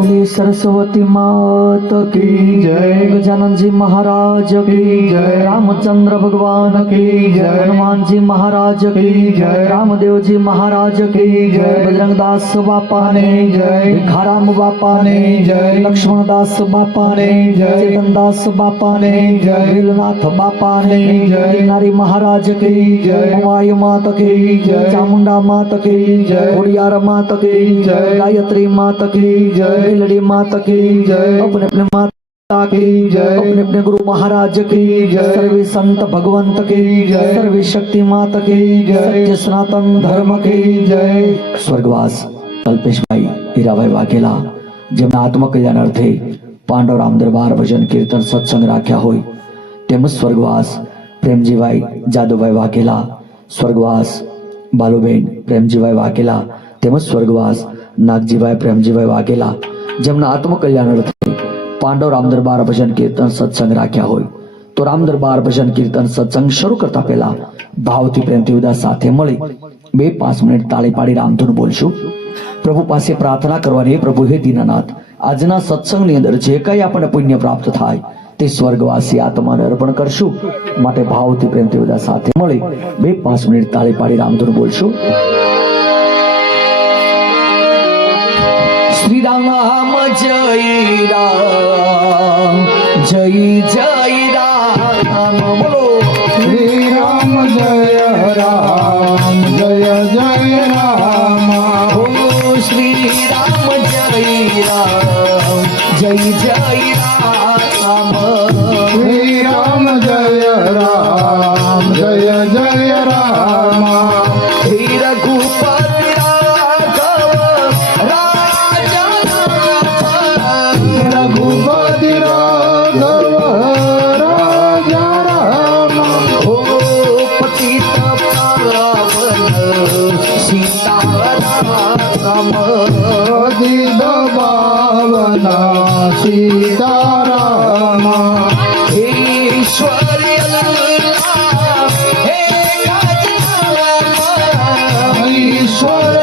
बोले सरस्वती मात की जय। गजानन जी महाराज की जय। रामचंद्र भगवान की जय। हनुमान जी महाराज की जय। रामदेव जी महाराज की जय। बजरंग दास बापा ने जय। भिखाराम बापा ने जय। लक्ष्मण दास बापा ने जय। चेतन दास बापा ने जय। वीरनाथ बापा ने जय। नारी महाराज की जय। माई मात की जय। चामुंडा मात की जय। उड़ियार मात की जय। गायत्री मात की जय। बिलड़ी माता की जय। अपने अपने माता की जय। अपने अपने गुरु महाराज की जय। सर्वे संत भगवंत की जय। सर्वे शक्ति माता की जय। सत्य सनातन धर्म की जय। स्वर्गवास कल्पेश भाई हीराभाई वाघेला જેમના આત્મકલ્યાણ અર્થે પાંડવ રામ દરબાર ભજન કીર્તન સત્સંગ રાખ્યા હોય તેમજ સ્વર્ગવાસ પ્રેમજીભાઈ જાદુભાઈ વાઘેલા, સ્વર્ગવાસ બાલુબેન પ્રેમજીભાઈ વાઘેલા તેમજ સ્વર્ગવાસ નાગજીભાઈ પ્રેમજીભાઈ વાઘેલા જેમના આત્મકલ્યાણ અર્થે પાંડવ રામ દરબાર ભજન કીર્તન સત્સંગ રાખ્યા હોય તો રામ દરબાર ભજન કીર્તન સત્સંગ શરૂ કરતા પહેલા ભાવથી પ્રેમથી ઉદાસ સાથે મળી 2-5 મિનિટ તાળી પાડી રામધૂન બોલશું। પ્રભુ પાસે પ્રાર્થના કરવાની, પ્રભુ હે દીનાનાથ આજના સત્સંગની અંદર જે કંઈ આપણને પુણ્ય પ્રાપ્ત થાય તે સ્વર્ગવાસી આત્માને અર્પણ કરશું માટે ભાવથી પ્રેમથી ઉદાસ સાથે મળી 2-5 મિનિટ તાળી પાડી રામધૂન બોલશું। श्री राम जय राम जय जय राम बोलो। श्री राम जय राम जय जय राम। हो श्री राम जय राम जय जय राम। श्री राम जय राम जय जय राम। श्री रघुपति रघुपति राघव राजा राम। हो पतित पावन सीताराम। पतित पावन सीताराम। ईश्वर ईश्वर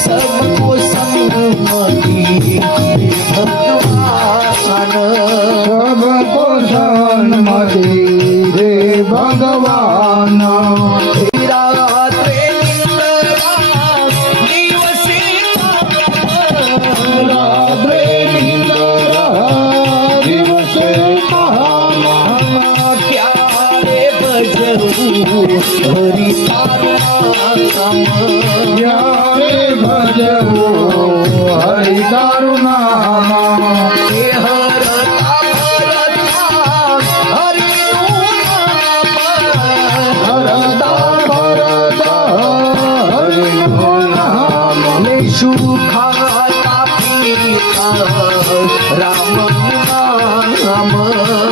सबको सम्मति भगवान। सबको सन्मति दे भगवान। हरि तारुनाम यारे भजो हरि तारुनाम। हे हरता भरता हरि नाम। हरता भरता हरि नाम। सुखाता पीता राम नाम।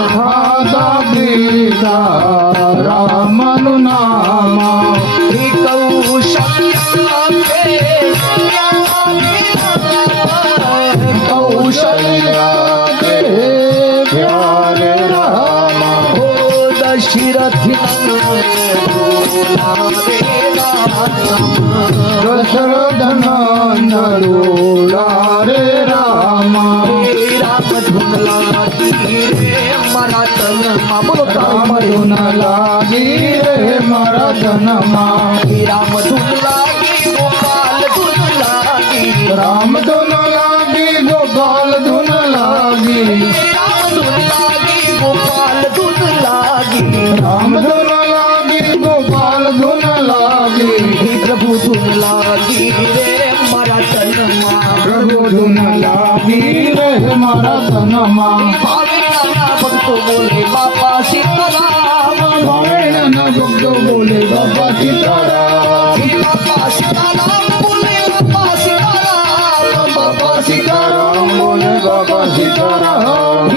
खाता पीता राम नाम। कौशल्या के प्यारे राम। हो दशरथी दशरथ नंदनोला रे राम। राम धुन लागी रे मारा तनमा बोलो राम धुन लागी रे मारा तनमा। राम धुन लागी गोपाल धुन लागी। राम धुन लागी गोपाल धुन लागी। राम धुन लागी गोपाल धुन लागी। राम धुन लागी गोपाल धुन लागी। प्रभु धुन लागी रे मारा तनमा। प्रभु धुन लागी रे मारा तनमा। भक्तो बोले बापा सीताराम। भक्तो बोले बाबा सीताराम। बापा सीताराम बोले बापा सीताराम। बाबा सीताराम बोले बाबा सीताराम।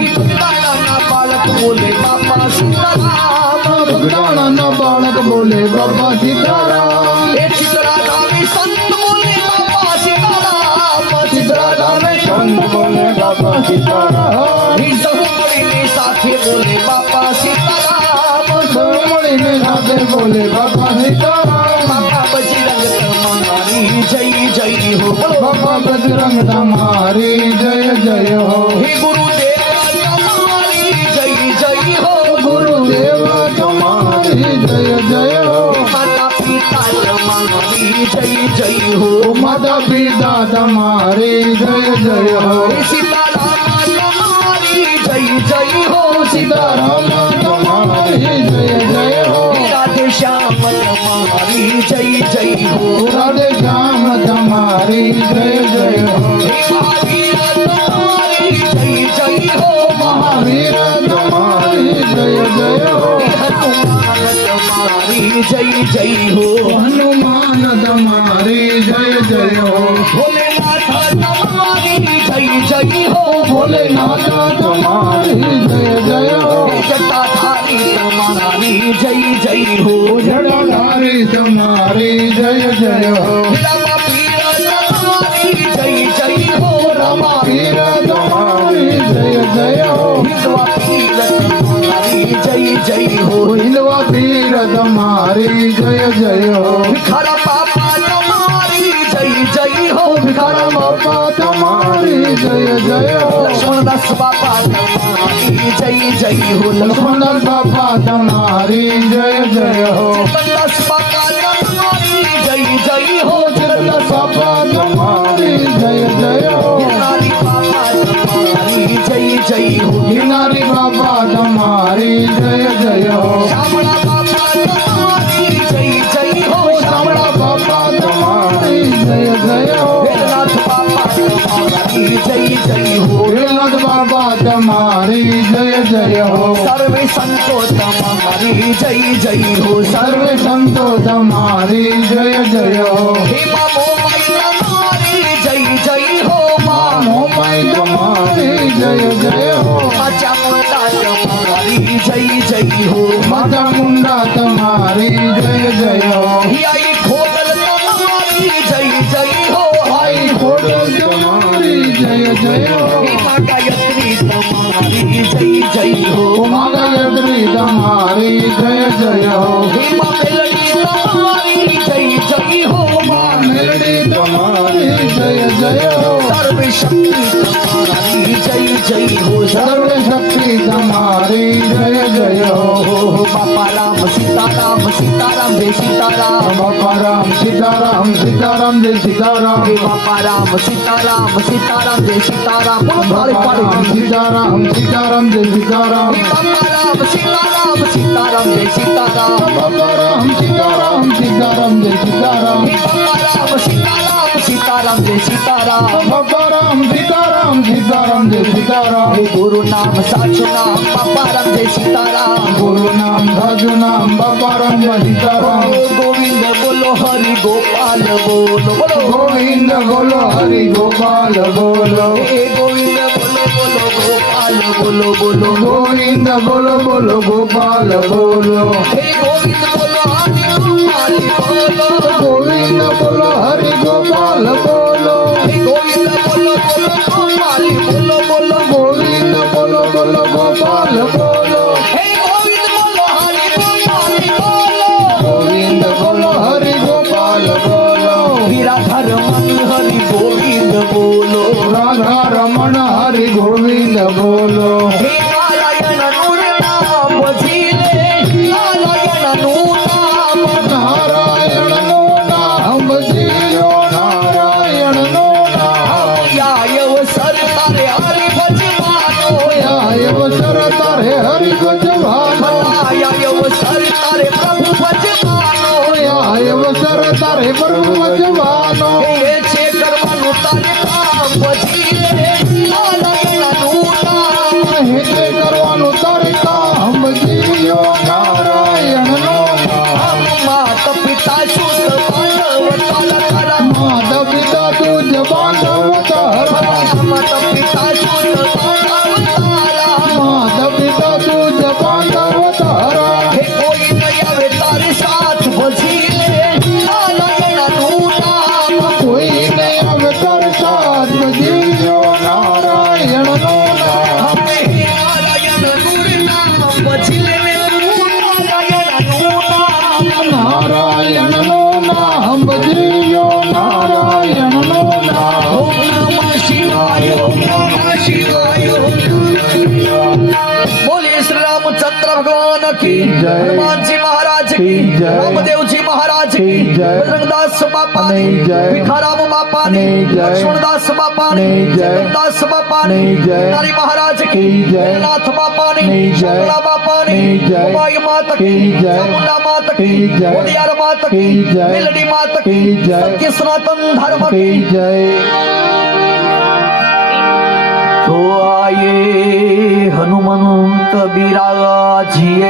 बालक बोले बापा सीताराम। भगवाना बालक बोले बाबा सीताराम। चित्राधामी संत बोले बापा सीताराम। चित्राधामी संत बोले बाबा सीताराम। साथी बोले बापा सीताराम। सोमणी में साथे बोले बाबा सीताराम। बाबा बजरंग तमाना જય હો બોલો બાપા બજરંગ તમારી જય જય હો હે ગુરુદેવ તમારી જય જય હો ગુરુદેવ તમારી જય જય હો માતા પિતા તમારી જય જય હો માતા પિતા તમારી જય જય હો સીતારામ તમારી જય જય હો સીતારામ તમારી જય જય હો રાધે શ્યામ તમારી જય જય હો રાધે શ્યામ તમારી જય જય હો મહાવીર તમારી જય જય હો મહાવીર તમારી જય જય હો હનુમાન તમારી જય જય હો હનુમાન તમારી જય જય હો ભોલેનાથ તમારી જય જય હો ભોલેનાથ તમારી જય જય હો જટાધારી તમારી જય જય હો જડાધારી તમારી જય જય હો રામા પીર તમારી જય જય હો રામા પીર તમારી જય જય હો હિંદવા પીર તમારી જય જય હો હિંદવા પીર તમારી જય જય હો ખરા બાપા તમારી જય જય હો ભિખારા બાપા તમારી જય જય હો લક્ષ્મણદાસ બાપા તમારી જય જય હો લક્ષ્મણદાસ બાપા તમારી જય જય હો લક્ષ્મણદાસ બાપા તમારી જય જય હો જગન્નાથ બાપા તમારી જય જય હો નારી બાપા તમારી જય જય હો ગિરનારી બાપા તમારી જય જય હો શામળા બાપા તમારી જય જય હો શામળા બાપા તમારી જય જય હો વેદનાથ બાપા તમારી જય જય હો વેલનાથ બાપા તમારી જય જય હો સર્વે સંતો તમારી જય જય હો સર્વે સંતો તમારી જય જય હો હે બાબો માઈ તમારી જય જય હો મા મોમાઈ તમારી જય જય હો માચા મોટા તમારી જય જય હો માતા મુંડા તમારી જય જય હો આઈ ખોડલ તમારી જય જય હો આઈ ખોડલ તમારી જય જય હો મા ગાયત્રી તમારી જય જય હો ગાયત્રી તમારી જય જય હો હે મા મેલડી તમારી જય જય હો મા મેલડી તમારી જય જય હો સર્વે શક્તિ તમારી જય જય હો સર્વે શક્તિ તમારી જય જય હો બાપા રામ સીતારામ સીતારામ જય સીતારામ બાપા રામ સીતારામ સીતારામ જય સીતારામ બાપા રામ સીતારામ સીતારામ જય સીતારામ બોલો તાળી બાપા રામ પાડી સીતારામ સીતારામ જય સીતારામ બાપા રામ સીતારામ સીતારામ જય સીતારામ બાપા રામ સીતારામ સીતારામ જય સીતારામ બાપા રામ સીતારામ સીતારામ જય સીતારામ બાપા રામ સીતારામ સીતારામ જય સીતારામ હે ગુરુ નામ સાચું નામ બાપા રામ જય સીતારામ ગુરુ નામ સાચું નામ બાપા રામ જય સીતારામ ગોવિંદ બોલો હરિ ગોપાલ બોલો બોલો ગોવિંદ બોલો હરિ ગોપાલ બોલો હે ગોવિંદ બોલો બોલો ગોપાલ બોલો બોલો ગોવિંદ બોલો બોલો ગોપાલ બોલો હે ગોવિંદ બોલો હરિ ગોપાલ બોલો ગોવિંદ બોલો હરિ ગોપાલ બોલો હે ગોવિંદ બોલો બોલો ગોપાલ બોલો બોલો ગોવિંદ બોલો બોલો ગોપાલ બોલો હે ગોવિંદ બોલો હરિ ગોપાલ બોલો ગોવિંદ બોલો હરિ ગોપાલ બોલો વિરાધર મન હરિ ગોવિંદ બોલો રાધા રમણ હરિ ગોવિંદ બોલો હે નારાયણ નું નામ ભજીલે નારાયણ નું નામ નારાયણ નું નામ જીયો નારાયણ નું નામ આયવ સર તારે હરિ ભજવાનો આયવ સર તારે હરિ ભજવાનો આયવ સર તારે પ્રભુ ભજવાનો આયવ સર તારે પ્રભુ ભજવાનો એ છે કરવાનું તારે કામ ભજીલે નારાયણ નું નામ હેતે કરવાનું તારે કામ જીયો નારાયણ નું નામ માત પિતા સુત બાંધવ તારા તારા માતા પિતા તુજ બાંધવ તારા માત પિતા સુત બાંધવ તારા માતા પિતા તુજ બાંધવ તારા હે કોઈ નહીં આવે તારે સાથ ભજીલે નારાયણ નું નામ કોઈ નહીં આવે તારે સાથ જીયો નારાયણ નું નામ હમે નારાયણ નું નામ ભજીલે નારાયણ નું નામ નારાયણ નું નામ रामचंद्र भगवान की जय। हनुमान जी महाराज की जय। रामदेव जी महाराज की जय। बजरंगदास बापा ने जय। भिखाराम बापा ने जय। लक्ष्मणदास बापा ने जय। जगन्नाथ बापा ने जय। नारी महाराज की जय। नाथ बापा ने जय। शामला बापा ने जय। उमाई माता की जय। चामुंडा माता की जय। उड़ियार माता की जय। मिलड़ी माता की जय। सत्य सनातन धर्म की जय। तो आए हनुमंत बिराजिए